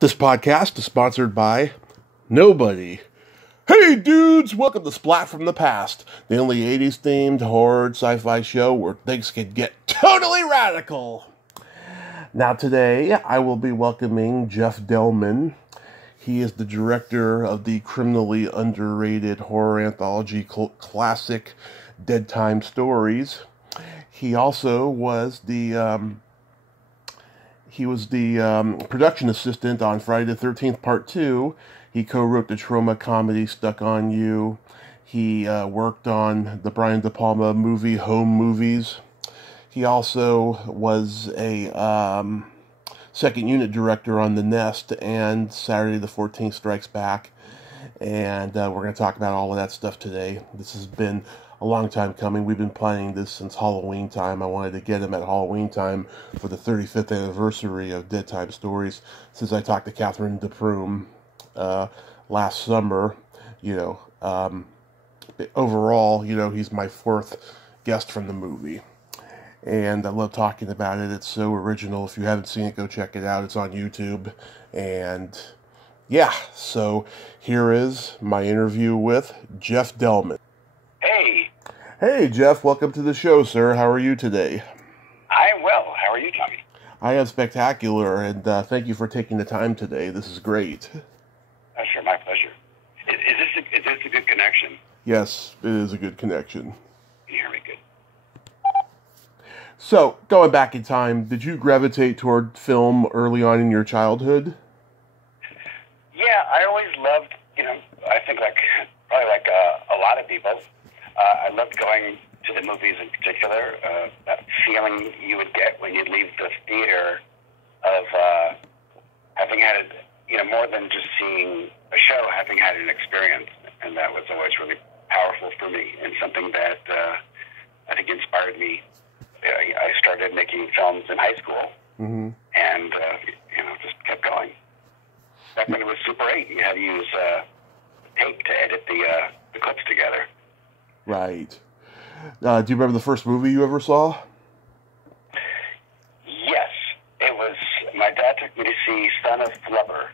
This podcast is sponsored by nobody. Hey dudes, welcome to Splat from the Past, the only 80s themed horror sci-fi show where things can get totally radical. Now today, I will be welcoming Jeff Delman. He is the director of the criminally underrated horror anthology classic Deadtime Stories. He also was the production assistant on Friday the 13th Part 2. He co-wrote the trauma comedy Stuck on You. He worked on the Brian De Palma movie Home Movies. He also was a second unit director on The Nest and Saturday the 14th Strikes Back. And we're going to talk about all of that stuff today. This has been a long time coming. We've been planning this since Halloween time. I wanted to get him at Halloween time for the 35th anniversary of Deadtime Stories, since I talked to Catherine DePrume last summer. Overall, he's my fourth guest from the movie. And I love talking about it. It's so original. If you haven't seen it, go check it out. It's on YouTube. And yeah, so here is my interview with Jeff Delman. Hey. Hey, Jeff. Welcome to the show, sir. How are you today? I'm well. How are you, Tommy? I am spectacular, and thank you for taking the time today. This is great. Sure, my pleasure. Is this a good connection? Yes, it is a good connection. Can you hear me good? So, going back in time, did you gravitate toward film early on in your childhood? Yeah, I always loved, I think probably like a lot of people, I loved going to the movies in particular. That feeling you would get when you'd leave the theater of having had it, more than just seeing a show, having had an experience. And that was always really powerful for me and something that I think inspired me. I started making films in high school, and just kept going. Back when it was Super 8, you had to use tape to edit the clips together. Right. Do you remember the first movie you ever saw? Yes, it was. My dad took me to see Son of Flubber,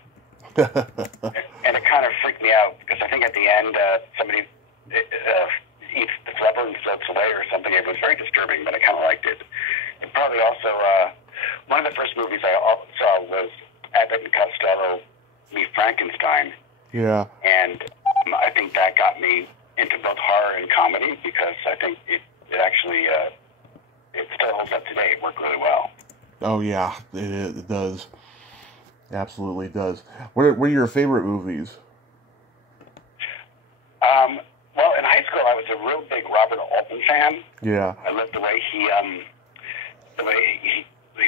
and it kind of freaked me out because I think at the end somebody eats the flubber and floats away or something. It was very disturbing, but I kind of liked it. And probably also one of the first movies I saw was Abbott and Costello Meet Frankenstein. Yeah. And I think that got me into both horror and comedy because I think it actually it still holds up today. It worked really well. Oh yeah, it does. It absolutely does. What are your favorite movies? Well, in high school, I was a real big Robert Altman fan. Yeah. I loved the way he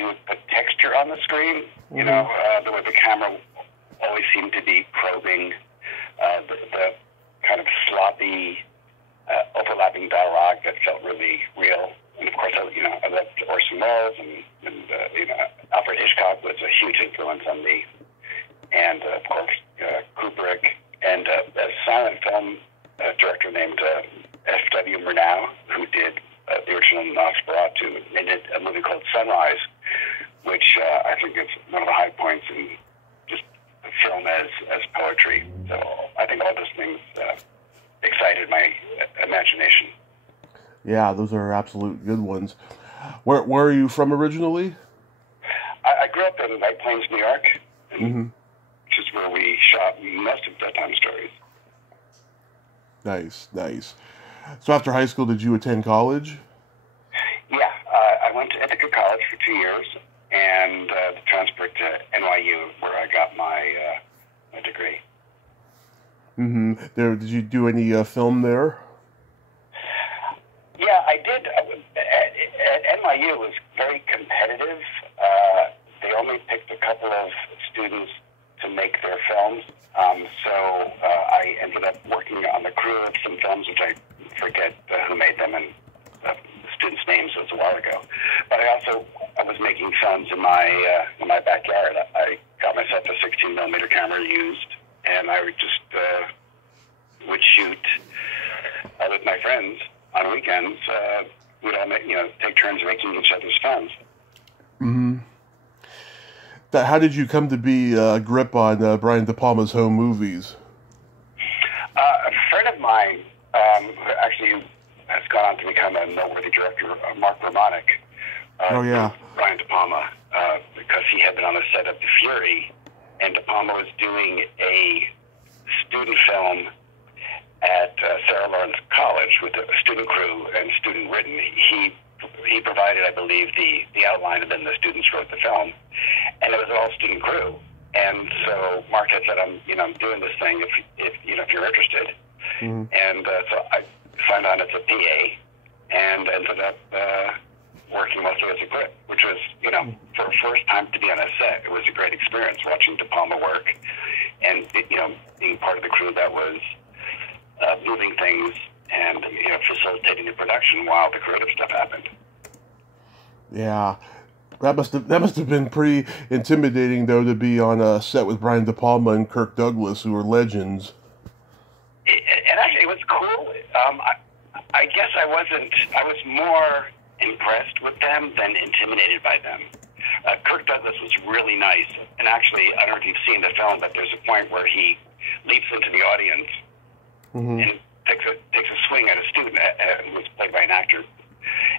would put texture on the screen. The way the camera always seemed to be probing the kind of sloppy, overlapping dialogue that felt really real. And of course, I loved Orson Welles and Alfred Hitchcock was a huge influence on me. And of course, Kubrick and a silent film director named F.W. Murnau, who did the original Nosferatu, and did a movie called Sunrise, which I think is one of the high points in just film as poetry. So I think all those things excited my imagination. Yeah, those are absolute good ones. Where are you from originally? I grew up in White Plains, New York, which is where we shot most of Deadtime Stories. Nice. So after high school, did you attend college? Yeah, I went to Ithaca College for 2 years and transferred to NYU, where I got my degree. Did you do any film there? Yeah, I did. At NYU, it was very competitive. They only picked a couple of students to make their films. So I ended up working on the crew of some films, which I forget who made them and the students' names. It was a while ago. But I was making films in my backyard. I got myself a 16mm camera used, and I would just would shoot with my friends on weekends. We'd all take turns making each other's films. How did you come to be a grip on Brian De Palma's home movies? A friend of mine, who actually has gone on to become a noteworthy director, Mark Romanek, Oh yeah. Brian De Palma, because he had been on the set of The Fury, and De Palma was doing a student film at Sarah Lawrence College with a student crew and student written. He provided, I believe, the outline, and then the students wrote the film, and it was all student crew. And so Mark had said, I'm doing this thing if you're interested. Mm-hmm. And so I signed on as a PA, and ended up working mostly as a grip, which was, for a first time to be on a set, it was a great experience watching De Palma work, and being part of the crew that was moving things and facilitating the production while the creative stuff happened. Yeah, that must have been pretty intimidating, though, to be on a set with Brian De Palma and Kirk Douglas, who were legends. And actually, it was cool. I guess I was more impressed with them than intimidated by them. Kirk Douglas was really nice, and actually, I don't know if you've seen the film, but there's a point where he leaps into the audience and takes a swing at a student who was played by an actor.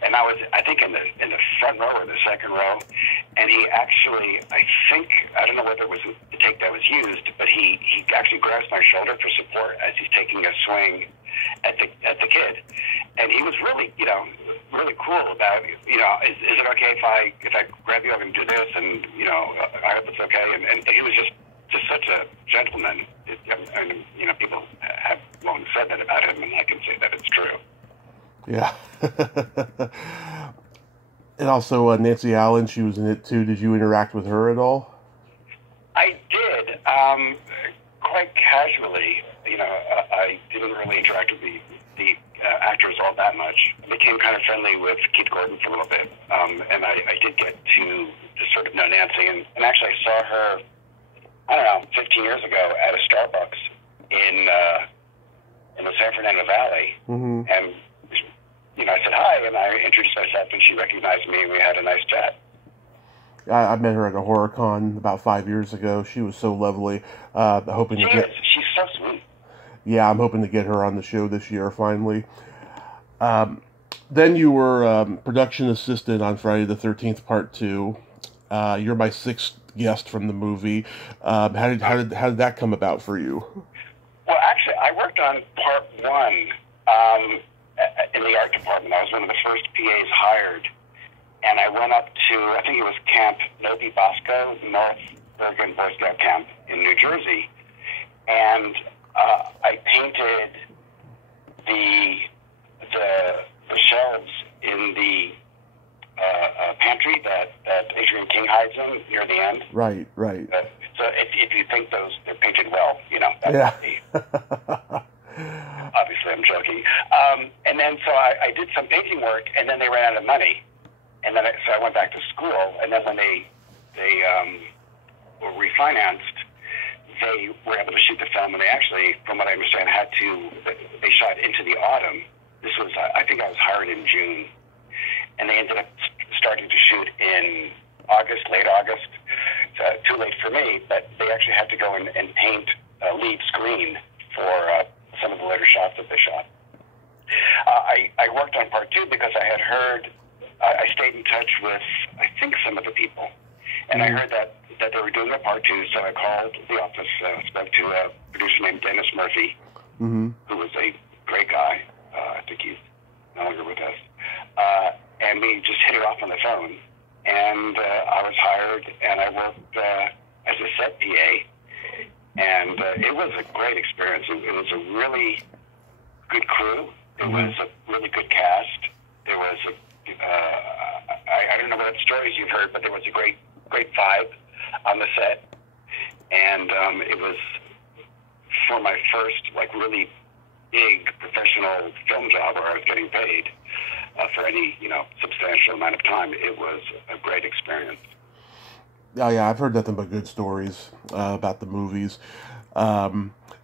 And I was, I think, in the front row or the second row, and he actually, I don't know whether it was the take that was used, but he actually grabs my shoulder for support as he's taking a swing at the kid, and he was really, really cool about, is it okay if I grab you, I'm going to do this, and I hope it's okay, and he was just such a gentleman. People have long said that about him, and I can say that it's true. Yeah. And also Nancy Allen, she was in it too. Did you interact with her at all? I did, quite casually. I didn't really interact with the actors all that much. I became kind of friendly with Keith Gordon for a little bit, and I did get to sort of know Nancy. And actually, I saw her, I don't know, 15 years ago at a Starbucks in the San Fernando Valley, and I said hi, and I introduced myself, and she recognized me, and we had a nice chat. I met her at a horror con about 5 years ago. She was so lovely. She's so sweet. Yeah, I'm hoping to get her on the show this year, finally. Then you were production assistant on Friday the 13th, Part 2. You're my sixth guest from the movie. How did that come about for you? Well, actually, I worked on Part 1 in the art department. I was one of the first PAs hired, and I went up to, I think it was Camp Novi Bosco, North Bergen Boy Scout Camp in New Jersey, and I painted the shelves in the pantry that Adrian King hides in near the end. Right. So if you think they're painted well, that's yeah. Obviously, I'm joking. And then so I did some painting work, and then they ran out of money, and then so I went back to school. And then when they were refinanced, they were able to shoot the film, and they actually, from what I understand, they shot into the autumn. This was, I think I was hired in June, and they ended up starting to shoot in August, late August. Too late for me, but they actually had to go and paint a lead screen for some of the later shots that they shot. I worked on Part 2 because I had heard, I stayed in touch with, I think, some of the people, and I heard that they were doing a Part 2, so I called the office, spoke to a producer named Dennis Murphy, who was a great guy. I think he's no longer with us. And we just hit it off on the phone, and I was hired, and I worked as a set PA, and it was a great experience. It was a really good crew. It was a really good cast. There was I don't know what stories you've heard, but there was a great vibe on the set, and it was for my first really big professional film job where I was getting paid for any substantial amount of time. It was a great experience. Oh yeah, I've heard nothing but good stories about the movies.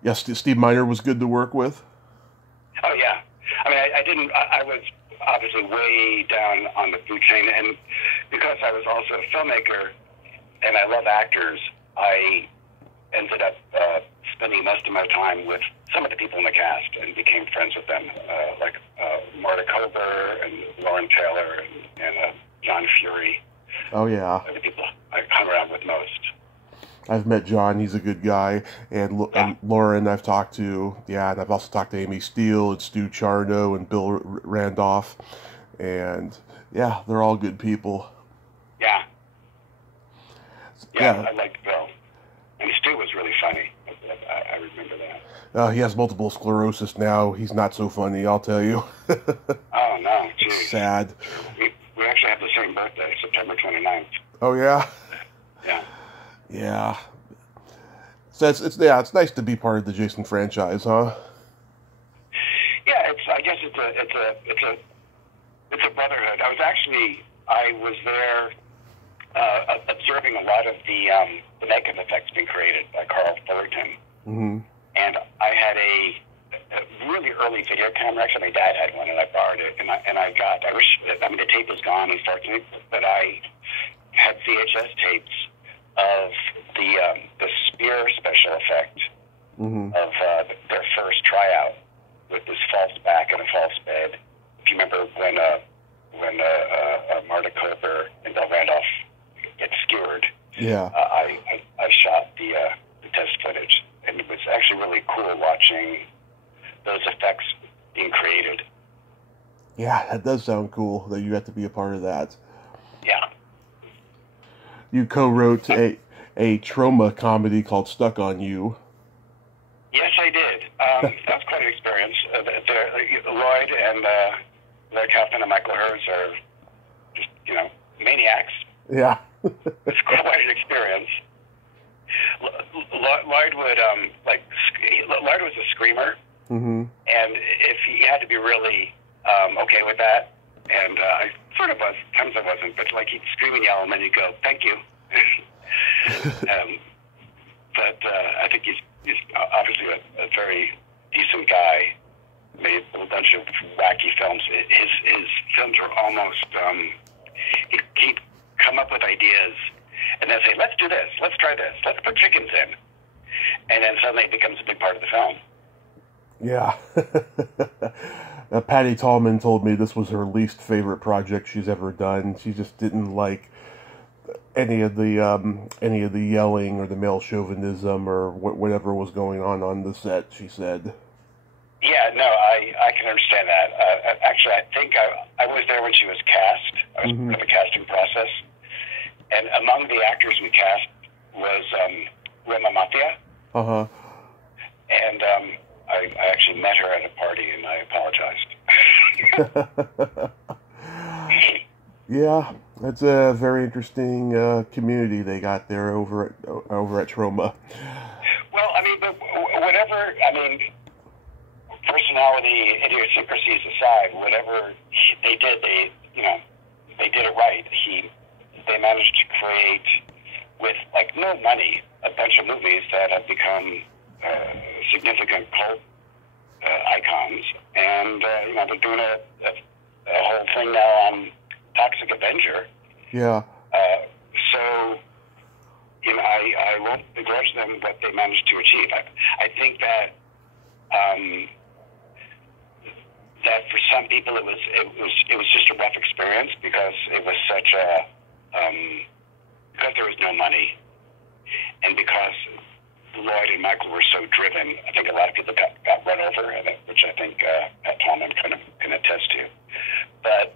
Yes, Steve Miner was good to work with. Oh yeah, I mean, I was obviously way down on the food chain, and because I was also a filmmaker, and I love actors, I ended up spending most of my time with some of the people in the cast and became friends with them, like Marta Kober and Lauren Taylor and John Fury. Oh, yeah. The people I hung around with most. I've met John. He's a good guy. And Lauren I've talked to. Yeah, and I've also talked to Amy Steele and Stu Charno and Bill Randolph. And, yeah, they're all good people. Yeah. Yeah, I liked Bill. And Stu was really funny. I remember that. He has multiple sclerosis now. He's not so funny, I'll tell you. Oh, no. Geez. Sad. We actually have the same birthday, September 29th. Oh, yeah? Yeah. Yeah. So it's nice to be part of the Jason franchise, huh? Yeah, I guess it's a brotherhood. I was there observing a lot of the makeup effects being created by Carl Fullerton. Mm-hmm. And I had a really early video camera. Actually, my dad had one, and I borrowed it. And the tape is gone, unfortunately, but I had VHS tapes of the Spear special effect of their first tryout with this false back and a false bed. If you remember when Marta Kober and Bill Randolph get skewered, yeah, I shot the test footage, and it was actually really cool watching those effects being created. Yeah, that does sound cool that you got to be a part of that. Yeah. You co-wrote a trauma comedy called Stuck on You. Yes, I did. That was quite an experience. Lloyd and Lloyd Kaufman and Michael Hers are just, maniacs. Yeah. It's quite an experience. Lloyd would, Lloyd was a screamer. Mm-hmm. And if he had to be really okay with that, and I sort of was, sometimes I wasn't, but like he'd scream and yell, and then he'd go, "Thank you." But I think he's obviously a very decent guy. Made a bunch of wacky films. His films were almost he'd come up with ideas and then say, "Let's do this. Let's try this. Let's put chickens in," and then suddenly it becomes a big part of the film. Yeah. Patty Tallman told me this was her least favorite project she's ever done. She just didn't like any of the yelling or the male chauvinism or whatever was going on the set, she said. Yeah, no, I can understand that. Actually, I think I was there when she was cast. I was part of the casting process. And among the actors we cast was Roma Mafia. Uh-huh. And I actually met her at a party, and I apologized. Yeah, that's a very interesting community they got there over at Troma. Well, personality, idiosyncrasies aside, whatever they did, they did it right. They managed to create, with no money, a bunch of movies that have become significant cult icons, and they're doing a whole thing now on Toxic Avenger. Yeah. So, I won't begrudge them what they managed to achieve. I think that that for some people it was just a rough experience because it was such because there was no money, and because Lloyd and Michael were so driven. I think a lot of people got run over, which I think Pat Tallman kind of can attest to. But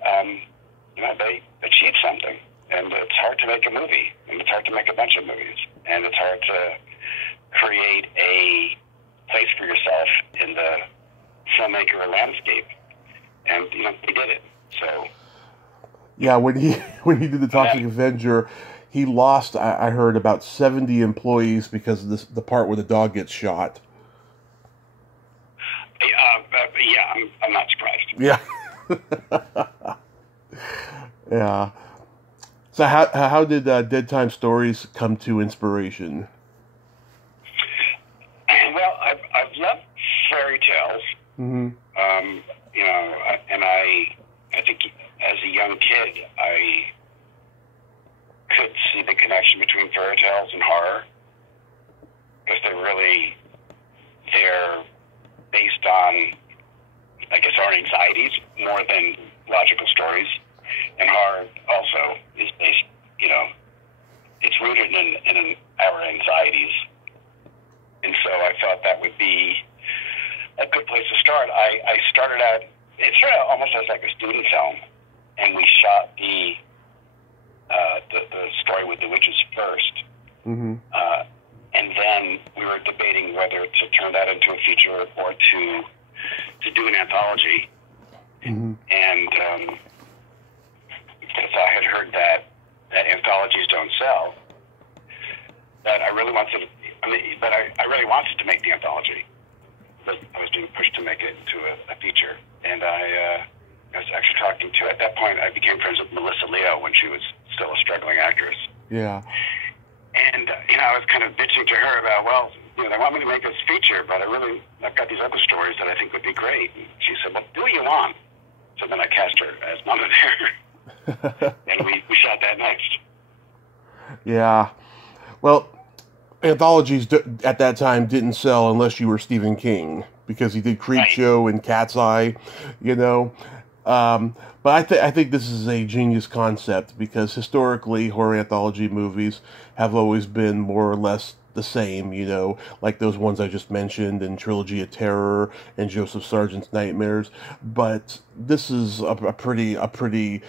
they achieved something, and it's hard to make a movie, and it's hard to make a bunch of movies, and it's hard to create a place for yourself in the filmmaker landscape, and they did it. So yeah, when he did the Toxic Avenger, he lost, I heard, about 70 employees because of the part where the dog gets shot. Yeah, I'm not surprised. Yeah. Yeah. So how did Deadtime Stories come to inspiration? Well, I've loved fairy tales. Mm-hmm. And I think as a young kid, could see the connection between fairy tales and horror, because they're based on, I guess, our anxieties more than logical stories. And horror also is based, it's rooted in our anxieties. And so I thought that would be a good place to start. It started out almost as like a student film, and we shot the story with the witches first. Mm-hmm. And then we were debating whether to turn that into a feature or to do an anthology. Mm-hmm. And because I had heard that anthologies don't sell, that I really wanted to make the anthology. But I was being pushed to make it into a feature. And I was actually talking to, at that point, I became friends with Melissa Leo when she was still a struggling actress. Yeah. And, I was kind of bitching to her about, they want me to make this feature, but I've got these other stories that I think would be great. And she said, well, do what you want. So then I cast her as Mama there. And we shot that next. Yeah. Well, anthologies at that time didn't sell unless you were Stephen King, because he did Creepshow and Cat's Eye, But I think this is a genius concept, because historically horror anthology movies have always been more or less the same, like those ones I just mentioned, and Trilogy of Terror and Joseph Sargent's Nightmares. But this is a pretty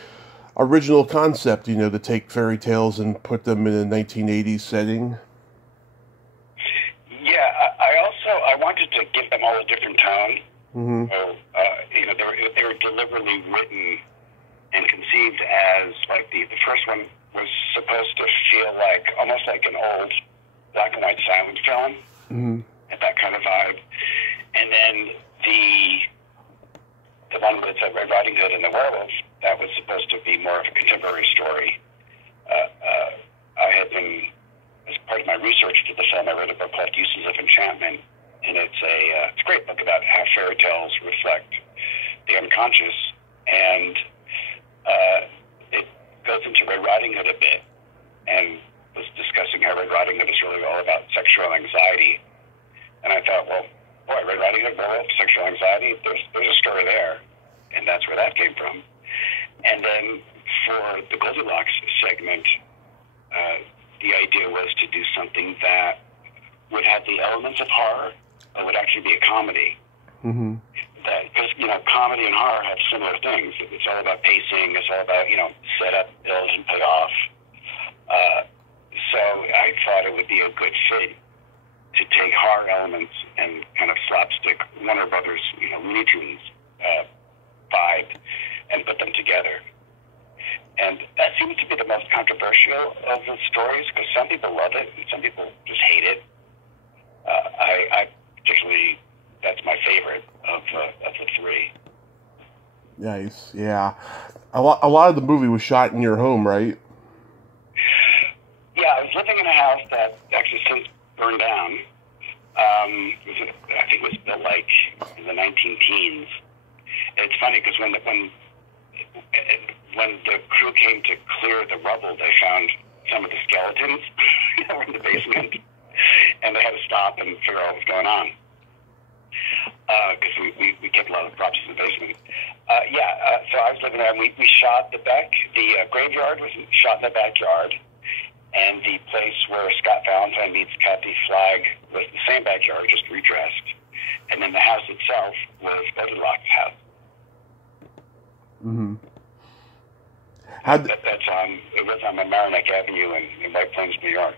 original concept, to take fairy tales and put them in a 1980s setting. Yeah, I wanted to give them all a different tone. Mm-hmm. So, they were deliberately written and conceived as, like, the first one was supposed to feel like, almost like an old black and white silent film, mm-hmm. and that kind of vibe. And then the one with Red Riding Hood and the werewolves, that was supposed to be more of a contemporary story. I had been, as part of my research for the film, I read a book called Uses of Enchantment, and it's a great book about how fairy tales reflect the unconscious, and it goes into Red Riding Hood a bit, and was discussing how Red Riding Hood is really all about sexual anxiety. And I thought, well, boy, Red Riding Hood, werewolf, sexual anxiety, there's a story there, and that's where that came from. And then for the Goldilocks segment, the idea was to do something that would have the elements of horror, but would actually be a comedy. Mm-hmm. Because, comedy and horror have similar things. It's all about pacing. It's all about, set up, build, and pay off. So I thought it would be a good fit to take horror elements and kind of slapstick Warner Brothers, Looney Tunes vibe and put them together. And that seems to be the most controversial of the stories, because some people love it and some people just hate it. I particularly, that's my favorite of the three. Nice, yeah. A lot of the movie was shot in your home, right? Yeah, I was living in a house that actually since burned down. I think it was built like in the 19-teens. It's funny because when the crew came to clear the rubble, they found some of the skeletons in the basement, and they had to stop and figure out what was going on. Because we kept a lot of props in the basement. So I was living there, and we shot the graveyard was shot in the backyard, and the place where Scott Valentine meets Kathy Flagg was the same backyard, just redressed. And then the house itself was Goldilocks' house. Mm-hmm. It was on Mamaroneck Avenue in White Plains, New York.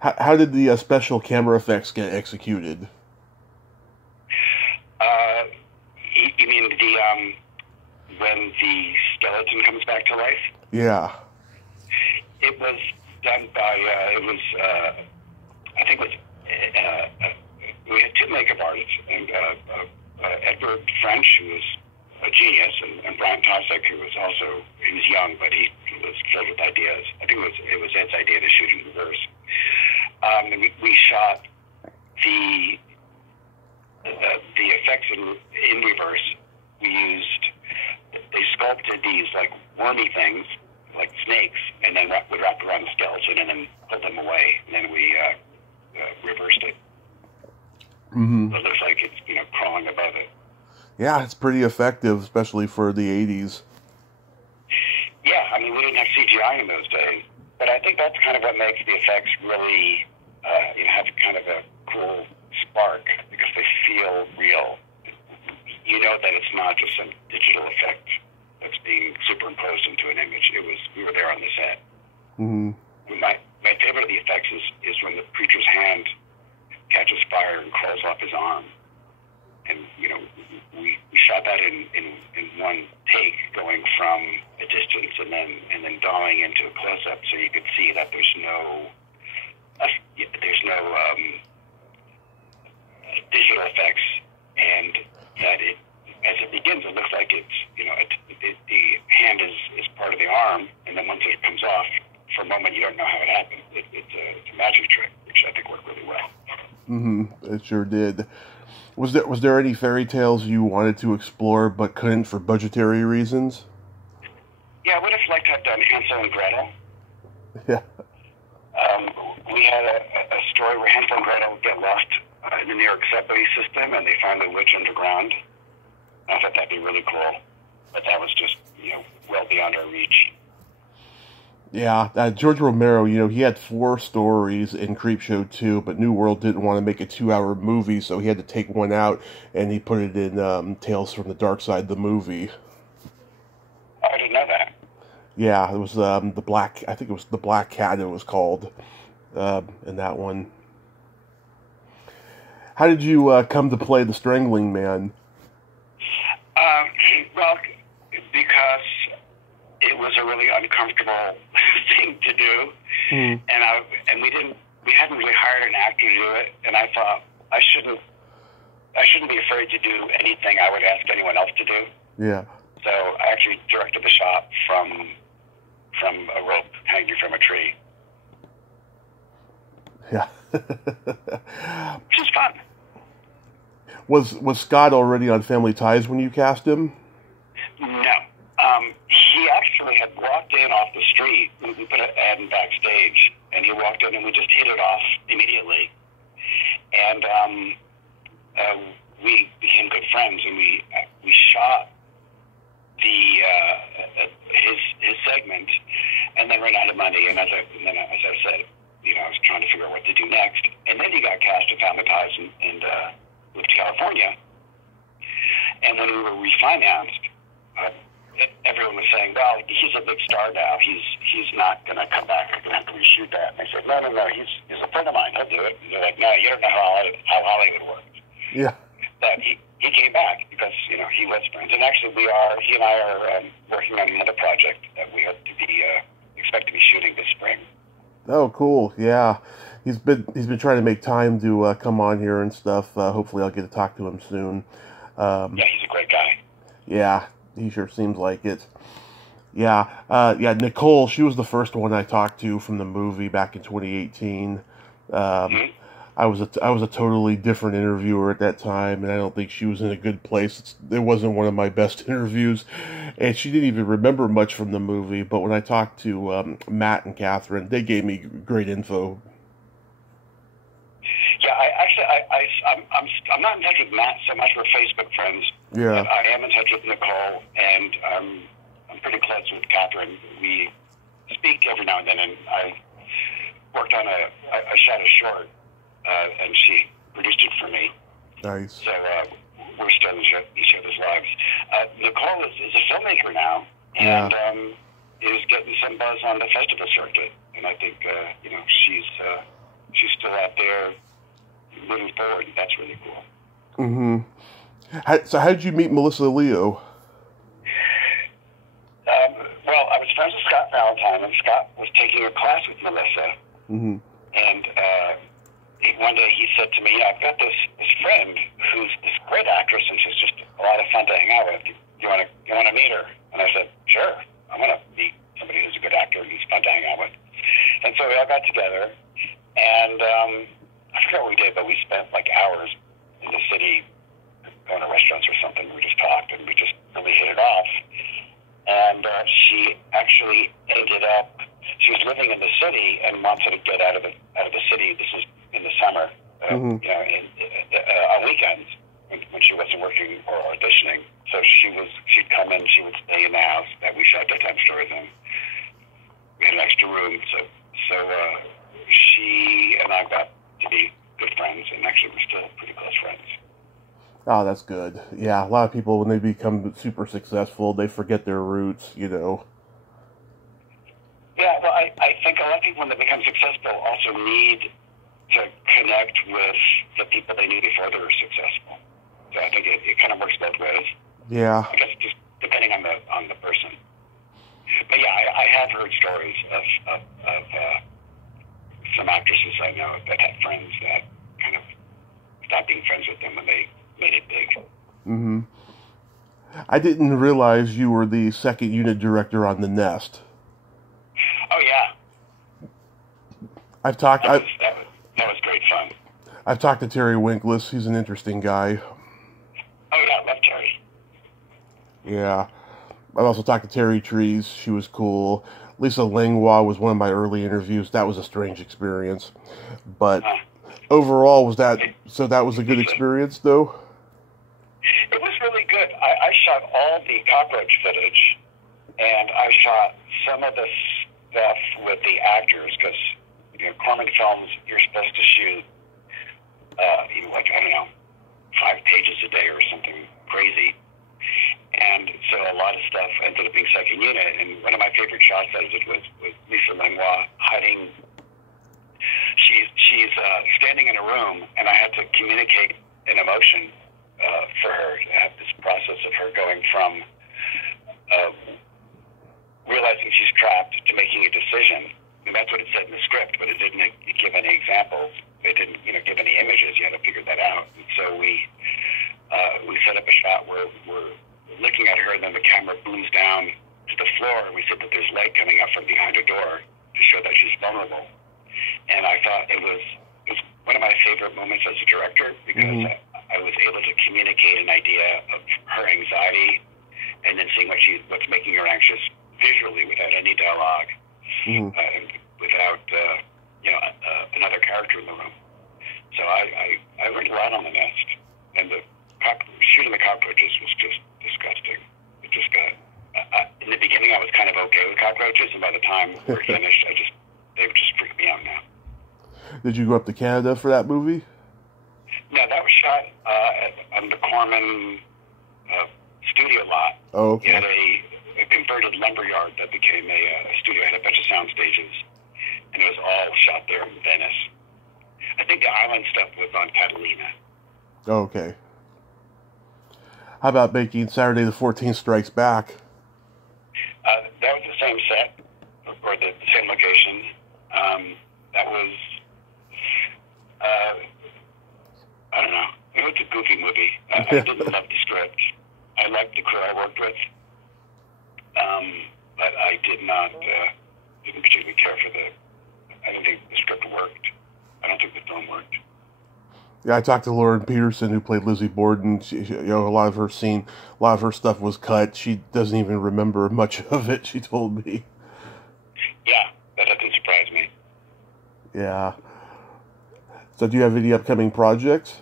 How did the special camera effects get executed? You mean when the skeleton comes back to life? Yeah. It was done by, I think it was, we had two makeup artists, and Edward French, who was a genius, and Brian Tosek, who was also, he was young, but he was filled with ideas. I think it was Ed's idea to shoot in reverse. And we shot the effects in reverse. They sculpted these like wormy things, like snakes, and then would wrap around the skeleton and then pull them away, and then we reversed it. Mm-hmm. So it looks like it's, crawling above it. Yeah, it's pretty effective, especially for the 80s. Yeah, I mean, we didn't have CGI in those days, but I think that's kind of what makes the effects really, have kind of a cool spark, because they feel real. You know that it's not just some digital effect that's being superimposed into an image. We were there on the set. Mm-hmm. My favorite of the effects is when the preacher's hand catches fire and crawls off his arm. And, we shot that in one take, going from a distance and then drawing into a close-up, so you could see that there's no digital effects, and that as it begins, it looks like it's, the hand is part of the arm, and then once it comes off, for a moment you don't know how it happened. It's a magic trick, which I think worked really well. Mm-hmm. It sure did. Was there any fairy tales you wanted to explore but couldn't for budgetary reasons? Yeah, I would have liked to have done Hansel and Gretel. Yeah. We had a story where Hansel and Gretel get lost in the New York subway system, and they find the witch underground. I thought that'd be really cool, but that was just, well beyond our reach. Yeah, George Romero, he had 4 stories in Creepshow 2, but New World didn't want to make a 2-hour movie, so he had to take one out, and he put it in Tales from the Dark Side, the movie. Oh, I didn't know that. Yeah, it was I think it was The Black Cat it was called, in that one. How did you come to play the Strangling Man? Well, because it was a really uncomfortable thing to do, and we hadn't really hired an actor to do it, and I thought I shouldn't be afraid to do anything I would ask anyone else to do. Yeah. So I actually directed the shot from a rope hanging from a tree. Yeah. Which is fun. Was Scott already on Family Ties when you cast him? No. He actually had walked in off the street. We put an ad in backstage, and he walked in, and we just hit it off immediately. And we became good friends, and we shot his segment, and then ran out of money. And as I said, I was trying to figure out what to do next. And then he got cast in Family Ties and moved to California. And when we were refinanced, everyone was saying, well, he's a big star now. He's not going to come back. We're going to have to reshoot that. And I said, no. He's a friend of mine. He'll do it. And they're like, no, you don't know how Hollywood works. Yeah. But he came back because, he was friends. And actually, he and I are working on another project that we hope to expect to be shooting this spring. Oh, cool. Yeah. He's been trying to make time to come on here and stuff. Hopefully I'll get to talk to him soon. Yeah, he's a great guy. Yeah, he sure seems like it. Yeah, Nicole, she was the first one I talked to from the movie back in 2018. I was a totally different interviewer at that time, and I don't think she was in a good place. It wasn't one of my best interviews, and she didn't even remember much from the movie. But when I talked to Matt and Catherine, they gave me great info. Yeah, I'm not in touch with Matt so much. We're Facebook friends. Yeah. But I am in touch with Nicole, and I'm pretty close with Catherine. We speak every now and then, and I worked on I shot a short, and she produced it for me. Nice. So we're still in each other's lives. Nicole is a filmmaker now, and is getting some buzz on the festival circuit, and I think she's still out there moving forward. That's really cool. Mm-hmm. So how did you meet Melissa Leo? Well, I was friends with Scott Valentine, and Scott was taking a class with Melissa. Mm-hmm. And one day he said to me, I've got this friend who's this great actress, and she's just a lot of fun to hang out with. You want to meet her? And I said, sure. I want to meet somebody who's a good actor and who's fun to hang out with. And so we all got together, and I forget what we did, but we spent like hours in the city going to restaurants or something. We just talked, and we just really hit it off. And she actually ended up she was living in the city and wanted to get out of the city. This is in the summer, on weekends when she wasn't working or auditioning. So she'd come in, she would stay in the house that we shot Deadtime Stories in. We had an extra room, so she and I got to be good friends, and actually we're still pretty close friends. Oh, that's good. Yeah, a lot of people, when they become super successful, they forget their roots, Yeah, well, I think a lot of people, when they become successful, also need to connect with the people they knew before they were successful. So I think it kind of works both ways. Yeah. I guess just depending on the person. But yeah, I have heard stories of some actresses I know that had friends that kind of stopped being friends with them when they made it big. Mm-hmm. I didn't realize you were the second unit director on The Nest. Oh yeah. That was great fun. I've talked to Terry Winkless. He's an interesting guy. Oh yeah, I love Terry. Yeah. I've also talked to Terry Trees. She was cool. Lisa Langlois was one of my early interviews. That was a strange experience. But overall, that was a good experience, though? It was really good. I shot all the cockroach footage, and I shot some of the stuff with the actors, because Corman films, you're supposed to shoot, 5 pages a day or something crazy. And so a lot of stuff ended up being second unit. And one of my favorite shots I did was Lisa Langlois hiding. She's standing in a room, and I had to communicate an emotion for her. I have this process of her going from realizing she's trapped to making a decision. And that's what it said in the script, but it didn't give any examples. It didn't, give any images. You had to figure that out. And so we set up a shot where we're looking at her, and then the camera booms down to the floor, and we see that there's light coming up from behind a door to show that she's vulnerable. And I thought it was one of my favorite moments as a director, because I was able to communicate an idea of her anxiety, and then seeing what's making her anxious visually without any dialogue, and without another character in the room. So I learned a lot on The Nest, and shooting the cockroaches was just disgusting. It just got. In the beginning, I was kind of okay with cockroaches, and by the time we were finished, they would just freak me out now. Did you go up to Canada for that movie? No, that was shot on the Corman studio lot. Oh, okay. It had a converted lumberyard that became a studio. It had a bunch of sound stages, and it was all shot there in Venice. I think the island stuff was on Catalina. Oh, okay. How about making Saturday the 14th Strikes Back? That was the same set, or the same location. That was, I don't know, it was a goofy movie. I didn't love the script. I liked the crew I worked with, but I didn't particularly care for I didn't think the script worked. I don't think the film worked. Yeah, I talked to Lauren Peterson, who played Lizzie Borden. A lot of her stuff was cut. She doesn't even remember much of it, she told me. Yeah, that doesn't surprise me. Yeah. So do you have any upcoming projects?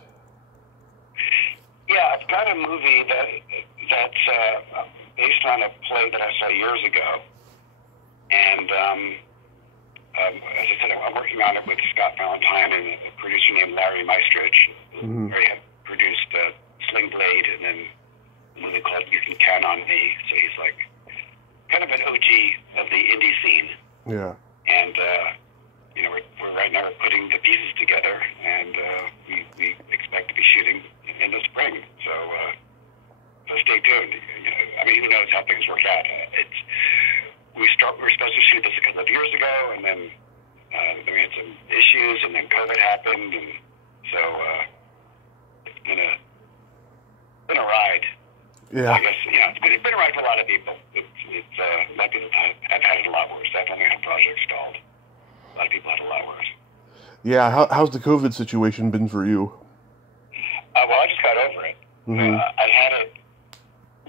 Yeah, I've got a movie that's based on a play that I saw years ago. And as I said, I'm working on it with Scott Valentine and a producer named Larry Maestrich. Larry had produced Sling Blade and then a movie called You Can Count on Me. So he's like kind of an OG of the indie scene. Yeah. And, we're right now putting the pieces together, and we expect to be shooting in the spring. So stay tuned. Who knows how things work out. We were supposed to shoot this a couple of years ago, and then we had some issues, and then COVID happened, and so it's been a ride. Yeah. I guess it's been a ride for a lot of people. It's a lot of people have had it a lot worse. I've only had projects stalled. A lot of people had a lot worse. Yeah. How's the COVID situation been for you? Well, I just got over it. I had it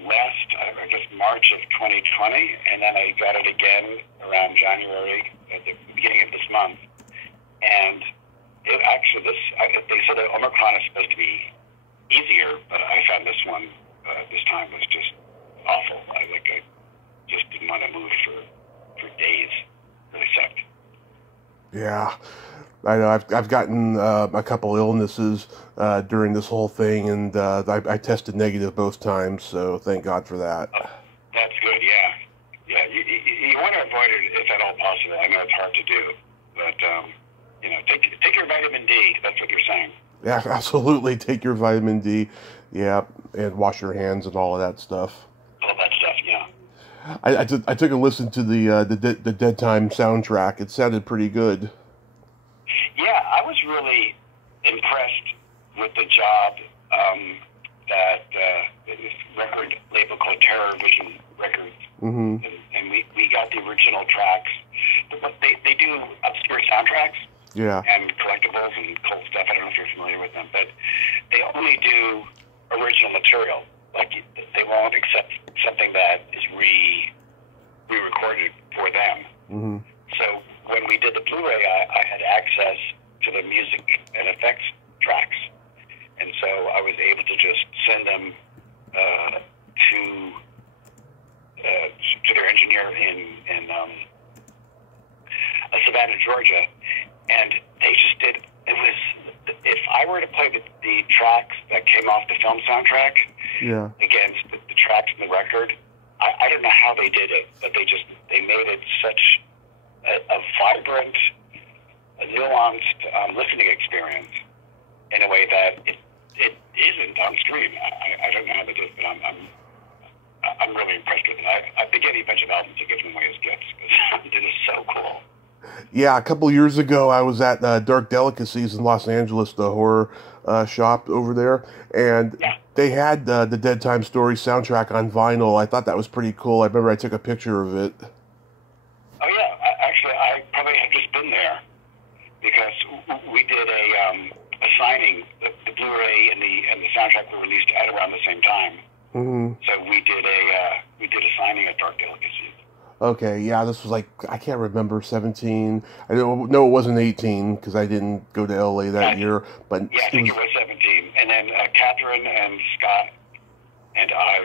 last, I guess, March March of 2020, and then I got it again around January, at the beginning of this month. And it actually, they said that Omicron is supposed to be easier, but I found this one this time was just awful. I just didn't want to move for days. Really sucked. Yeah, I know. I've gotten a couple illnesses during this whole thing, and I tested negative both times. So thank God for that. Oh, that's good. Yeah. You want to avoid it if at all possible. I know it's hard to do, but take your vitamin D. That's what you're saying. Yeah, absolutely. Take your vitamin D. Yeah, and wash your hands and all of that stuff. All that stuff. Yeah. I took a listen to the Deadtime soundtrack. It sounded pretty good. Yeah, I was really impressed with the job that this record label called Terror Vision Records, and we got the original tracks. But they do obscure soundtracks, and collectibles and cult stuff. I don't know if you're familiar with them, but they only do original material. Like, they won't accept something that is re-recorded for them. So when we did the Blu-ray, I had access to the music and effects tracks, and so I was able to just send them to their engineer in Savannah, Georgia, and they just did. It was, if I were to play the tracks that came off the film soundtrack against the tracks in the record, I don't know how they did it, but they made it such a vibrant, a nuanced listening experience in a way that it isn't on screen. I don't know how they did it, but I'm really impressed with it. I've been getting a bunch of albums to give them away as gifts because it is so cool. Yeah, a couple years ago, I was at Dark Delicacies in Los Angeles, the horror shop over there, and they had the Deadtime Stories soundtrack on vinyl. I thought that was pretty cool. I remember I took a picture of it. Oh, yeah. Actually, I probably have just been there because we did a signing. The Blu-ray and the soundtrack were released at around the same time. So we did a signing at Dark Delicacies. Okay, yeah, this was like, I can't remember, 17. I know it wasn't 18 because I didn't go to LA that year. But yeah, I think it was 17. And then Catherine and Scott and I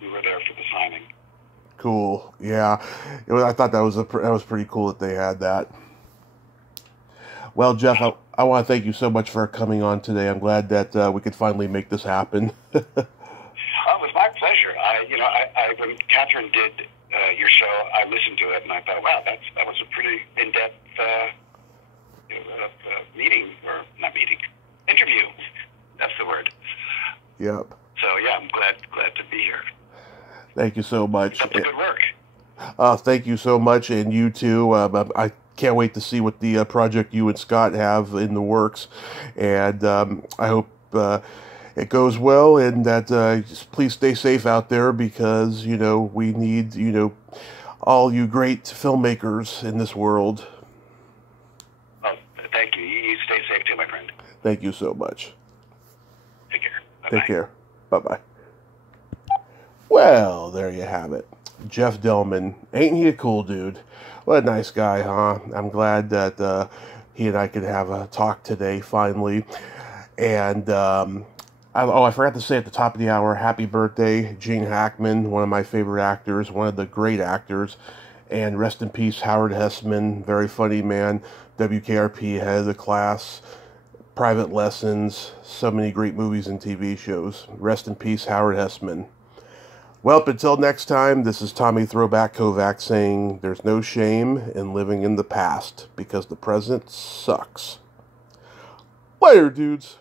were there for the signing. Cool. Yeah, I thought that was pretty cool that they had that. Well, Jeff, I want to thank you so much for coming on today. I'm glad that we could finally make this happen. It was my pleasure. When Catherine did your show, I listened to it and I thought, wow, that was a pretty in-depth interview. That's the word. Yep. So yeah, I'm glad to be here. Thank you so much. That's good work. Thank you so much, and you too. I can't wait to see what the project you and Scott have in the works, and I hope it goes well, and that just please stay safe out there because we need all you great filmmakers in this world. Oh, thank you. You stay safe too, my friend. Thank you so much. Take care. Bye-bye. Take care. Bye-bye. Well, there you have it. Jeff Delman. Ain't he a cool dude? What a nice guy, huh? I'm glad that he and I could have a talk today, finally. And, I forgot to say at the top of the hour, happy birthday, Gene Hackman, one of my favorite actors, one of the great actors. And rest in peace, Howard Hessman, very funny man, WKRP, head of the class, Private Lessons, so many great movies and TV shows. Rest in peace, Howard Hessman. Well, until next time, this is Tommy Throwback Kovac saying there's no shame in living in the past because the present sucks. Later, dudes.